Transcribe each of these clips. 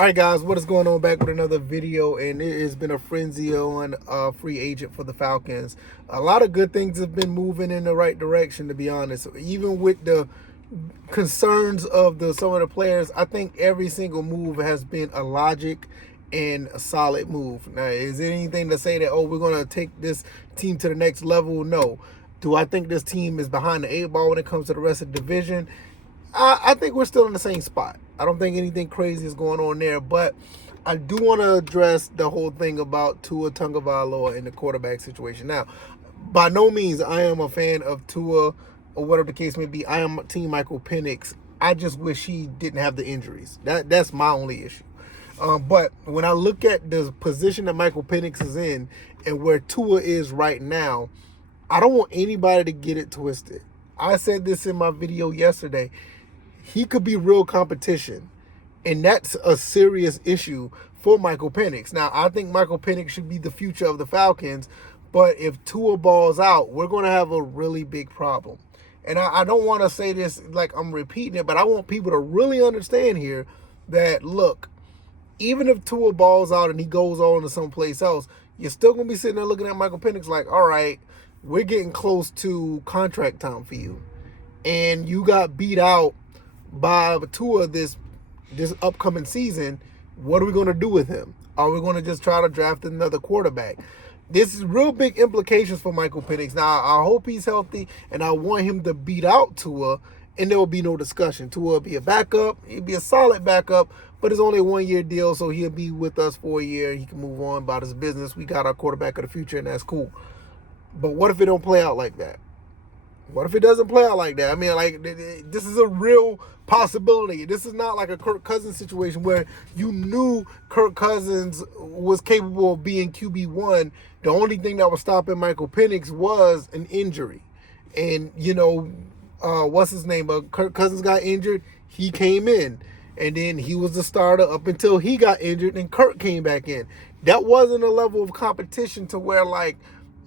All right, guys, what is going on? Back with another video, and it has been a frenzy on free agent for the Falcons. A lot of good things have been moving in the right direction, to be honest. Even with the concerns of some of the players, I think every single move has been a logic and a solid move. Now, is there anything to say that, oh, we're going to take this team to the next level? No. Do I think this team is behind the eight ball when it comes to the rest of the division? I think we're still in the same spot. I don't think anything crazy is going on there, but I do want to address the whole thing about Tua Tagovailoa and the quarterback situation. Now, by no means I am a fan of Tua or whatever the case may be. I am Team Michael Penix. I just wish he didn't have the injuries. That's my only issue. But when I look at the position that Michael Penix is in and where Tua is right now, I don't want anybody to get it twisted. I said this in my video yesterday. He could be real competition, and that's a serious issue for Michael Penix. Now, I think Michael Penix should be the future of the Falcons, but if Tua balls out, we're going to have a really big problem. And I don't want to say this like I'm repeating it, but I want people to really understand here that, look, even if Tua balls out and he goes on to someplace else, you're still going to be sitting there looking at Michael Penix like, all right, we're getting close to contract time for you. And you got beat out by Tua this upcoming season. What are we going to do with him? Are we going to just try to draft another quarterback? This is real big implications for Michael Penix. Now, I hope he's healthy, and I want him to beat out Tua, and there will be no discussion. Tua will be a backup. He'll be a solid backup, but it's only a one-year deal, so he'll be with us for a year. He can move on about his business. We got our quarterback of the future, and that's cool. But what if it don't play out like that? What if it doesn't play out like that? I mean, like, this is a real possibility. This is not like a Kirk Cousins situation where you knew Kirk Cousins was capable of being QB1. The only thing that was stopping Michael Penix was an injury. And, what's his name? Kirk Cousins got injured. He came in. And then he was the starter up until he got injured and Kirk came back in. That wasn't a level of competition to where, like,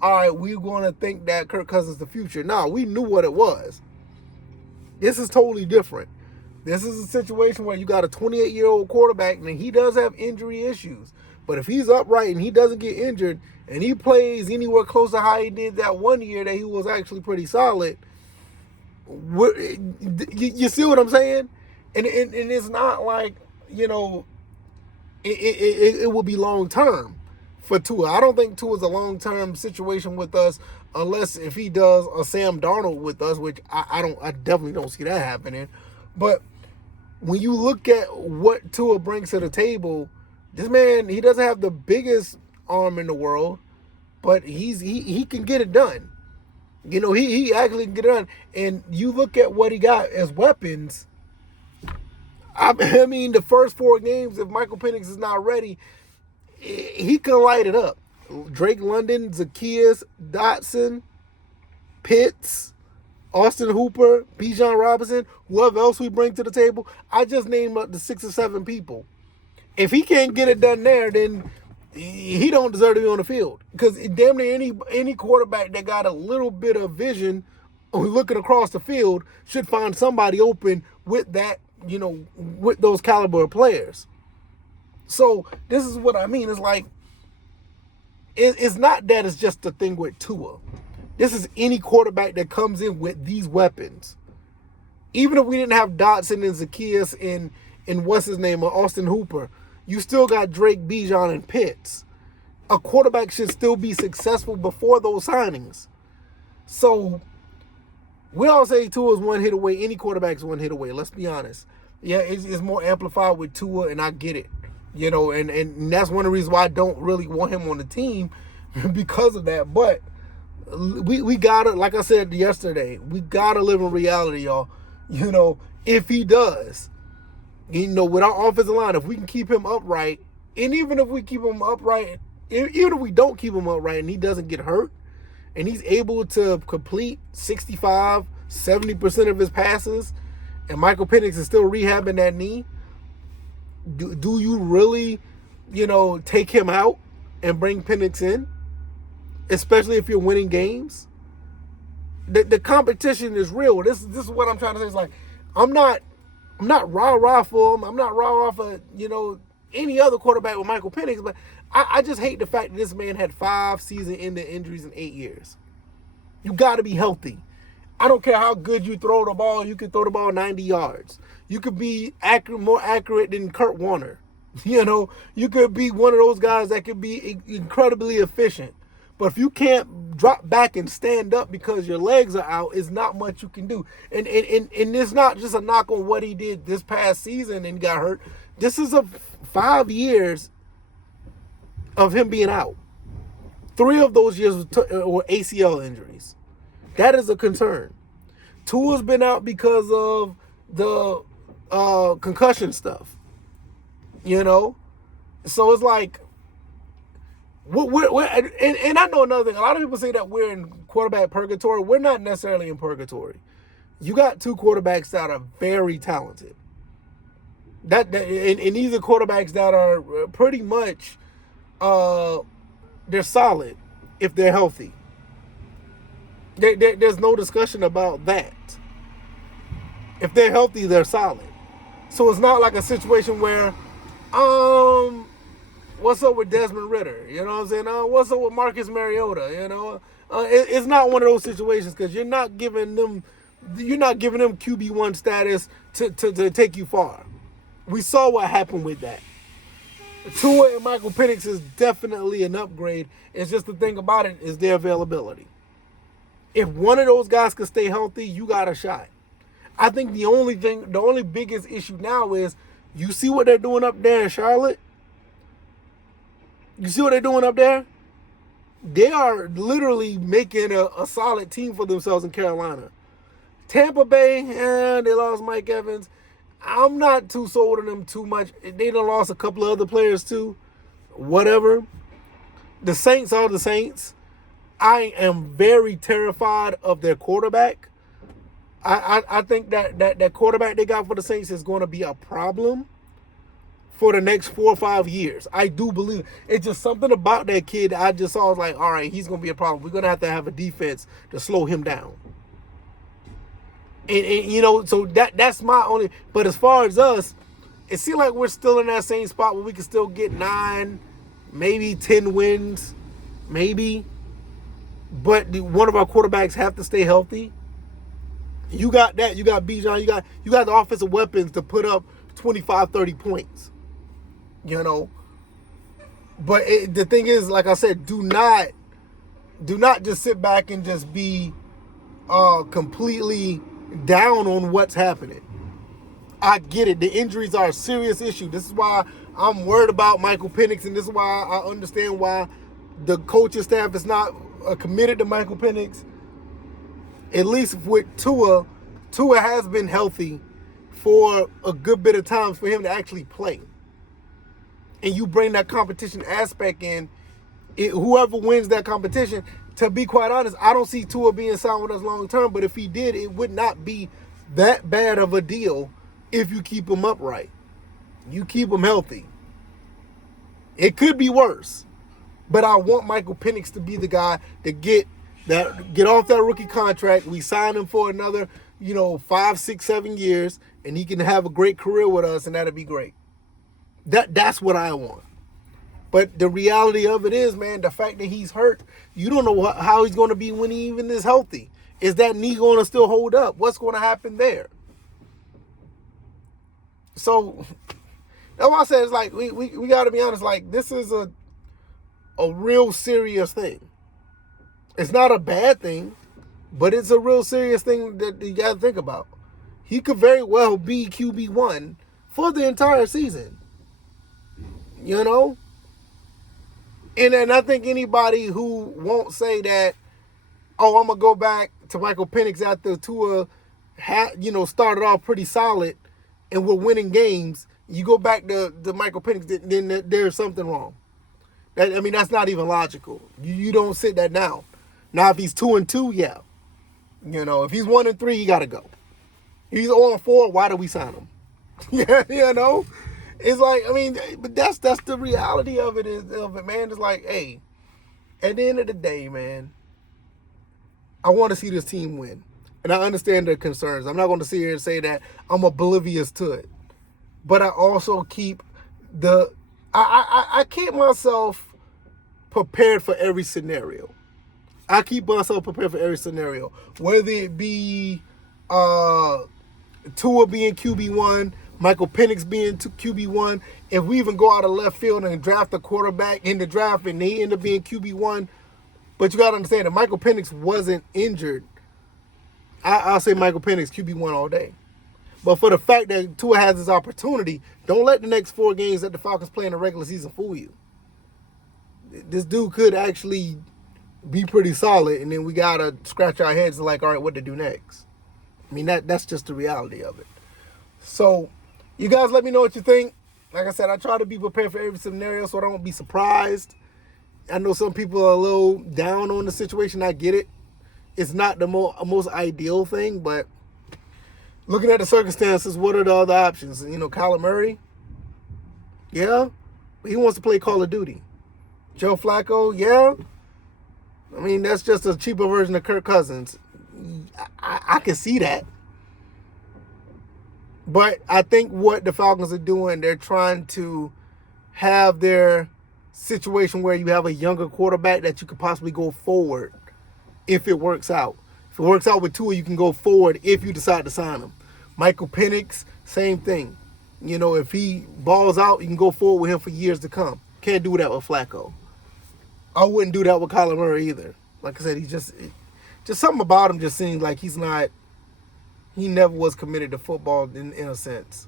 all right, we're going to think that Kirk Cousins is the future. No, we knew what it was. This is totally different. This is a situation where you got a 28-year-old quarterback, and he does have injury issues. But if he's upright and he doesn't get injured, and he plays anywhere close to how he did that one year that he was actually pretty solid, you see what I'm saying? And it's not like, it will be long-term for Tua. I don't think Tua is a long-term situation with us unless if he does a Sam Darnold with us, which I definitely don't see that happening. But when you look at what Tua brings to the table, this man, he doesn't have the biggest arm in the world, but he can get it done. He actually can get it done. And you look at what he got as weapons. I mean, the first 4 games, if Michael Penix is not ready, he can light it up. Drake London, Zacchaeus, Dotson, Pitts, Austin Hooper, Bijan Robinson, whoever else we bring to the table. I just named up the 6 or 7 people. If he can't get it done there, then he don't deserve to be on the field. Because damn near any quarterback that got a little bit of vision looking across the field should find somebody open with that, with those caliber of players. So this is what I mean. It's like, it's not that it's just a thing with Tua. This is any quarterback that comes in with these weapons. Even if we didn't have Dotson and Zacchaeus and what's his name, Austin Hooper, you still got Drake, Bijan, and Pitts. A quarterback should still be successful before those signings. So we all say Tua is one hit away. Any quarterback's one hit away. Let's be honest. Yeah, it's more amplified with Tua, and I get it. And that's one of the reasons why I don't really want him on the team because of that. But we gotta, like I said yesterday, we gotta live in reality, y'all. If he does, with our offensive line, if we can keep him upright, and even if we keep him upright, even if we don't keep him upright and he doesn't get hurt, and he's able to complete 65, 70% of his passes, and Michael Penix is still rehabbing that knee, do you really, take him out and bring Penix in? Especially if you're winning games? The competition is real. This is what I'm trying to say. It's like, I'm not rah-rah for him. I'm not rah-rah for, any other quarterback with Michael Penix, but I just hate the fact that this man had 5 season-ending injuries in 8 years. You got to be healthy. I don't care how good you throw the ball. You can throw the ball 90 yards. You could be more accurate than Kurt Warner. You could be one of those guys that could be incredibly efficient. But if you can't drop back and stand up because your legs are out, it's not much you can do. And it's not just a knock on what he did this past season and got hurt. This is 5 years of him being out. 3 of those years were ACL injuries. That is a concern. Tua's been out because of the concussion stuff. So it's like, and I know another thing. A lot of people say that we're in quarterback purgatory. We're not necessarily in purgatory. You got 2 quarterbacks that are very talented. And these are quarterbacks that are pretty much, they're solid if they're healthy. There's no discussion about that. If they're healthy, they're solid. So it's not like a situation where, what's up with Desmond Ridder? You know what I'm saying? What's up with Marcus Mariota? It's not one of those situations because you're not giving them QB1 status to take you far. We saw what happened with that. Tua and Michael Penix is definitely an upgrade. It's just the thing about it is their availability. If one of those guys could stay healthy, you got a shot. I think the only biggest issue now is you see what they're doing up there in Charlotte? You see what they're doing up there? They are literally making a solid team for themselves in Carolina. Tampa Bay, they lost Mike Evans. I'm not too sold on them too much. They done lost a couple of other players too. Whatever. The Saints are the Saints. I am very terrified of their quarterback. I think that quarterback they got for the Saints is going to be a problem for the next 4 or 5 years. I do believe it's just something about that kid. I just saw, I was like, all right, he's going to be a problem. We're going to have a defense to slow him down. And so that's my only. But as far as us, it seems like we're still in that same spot where we can still get 9, maybe 10 wins, maybe. But one of our quarterbacks have to stay healthy. You got that. You got Bijan. You got the offensive weapons to put up 25, 30 points. But the thing is, like I said, do not just sit back and just be completely down on what's happening. I get it. The injuries are a serious issue. This is why I'm worried about Michael Penix, and this is why I understand why the coaching staff is not committed to Michael Penix. At least with Tua has been healthy for a good bit of times for him to actually play. And you bring that competition aspect in, whoever wins that competition, to be quite honest, I don't see Tua being signed with us long term, but if he did, it would not be that bad of a deal if you keep him upright. You keep him healthy. It could be worse, but I want Michael Penix to be the guy to get off that rookie contract. We sign him for another, 5, 6, 7 years, and he can have a great career with us, and that'd be great. That's what I want. But the reality of it is, man, the fact that he's hurt, you don't know how he's going to be when he even is healthy. Is that knee going to still hold up? What's going to happen there? So that's why I said it's like we got to be honest. Like, this is a real serious thing. It's not a bad thing, but it's a real serious thing that you got to think about. He could very well be QB1 for the entire season. And I think anybody who won't say that, oh, I'm going to go back to Michael Penix after Tua started off pretty solid and we're winning games, you go back to Michael Penix, then there's something wrong. That's not even logical. You don't sit that down. Now, if he's 2-2, yeah. If he's 1-3, he got to go. If he's 0-4, why do we sign him? It's like, but that's the reality of it, man. It's like, hey, at the end of the day, man, I want to see this team win. And I understand their concerns. I'm not going to sit here and say that I'm oblivious to it. But I also keep the I keep myself prepared for every scenario. I keep myself prepared for every scenario, whether it be Tua being QB1, Michael Penix being QB1. If we even go out of left field and draft a quarterback in the draft and they end up being QB1, but you got to understand that Michael Penix wasn't injured, I'll say Michael Penix QB1 all day. But for the fact that Tua has this opportunity, don't let the next 4 games that the Falcons play in the regular season fool you. This dude could actually be pretty solid, and then we got to scratch our heads like, all right, what to do next? I mean, that's just the reality of it. So, you guys let me know what you think. Like I said, I try to be prepared for every scenario so I don't be surprised. I know some people are a little down on the situation. I get it. It's not the most ideal thing, but looking at the circumstances, what are the other options? You know, Kyler Murray, yeah, he wants to play Call of Duty. Joe Flacco, yeah. I mean, that's just a cheaper version of Kirk Cousins. I can see that. But I think what the Falcons are doing, they're trying to have their situation where you have a younger quarterback that you could possibly go forward if it works out. If it works out with Tua, you can go forward if you decide to sign him. Michael Penix, same thing. You know, if he balls out, you can go forward with him for years to come. Can't do that with Flacco. I wouldn't do that with Kyler Murray either. Like I said, he's just something about him just seems like he never was committed to football in a sense.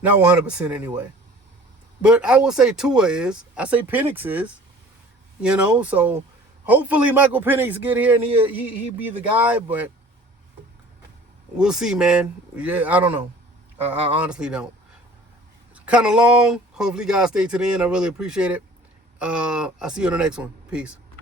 Not 100% anyway. But I will say Tua is. I say Penix is. You know, so hopefully Michael Penix get here and he be the guy, but we'll see, man. Yeah, I don't know. I honestly don't. It's kind of long. Hopefully you guys stay to the end. I really appreciate it. I'll see you on the next one. Peace.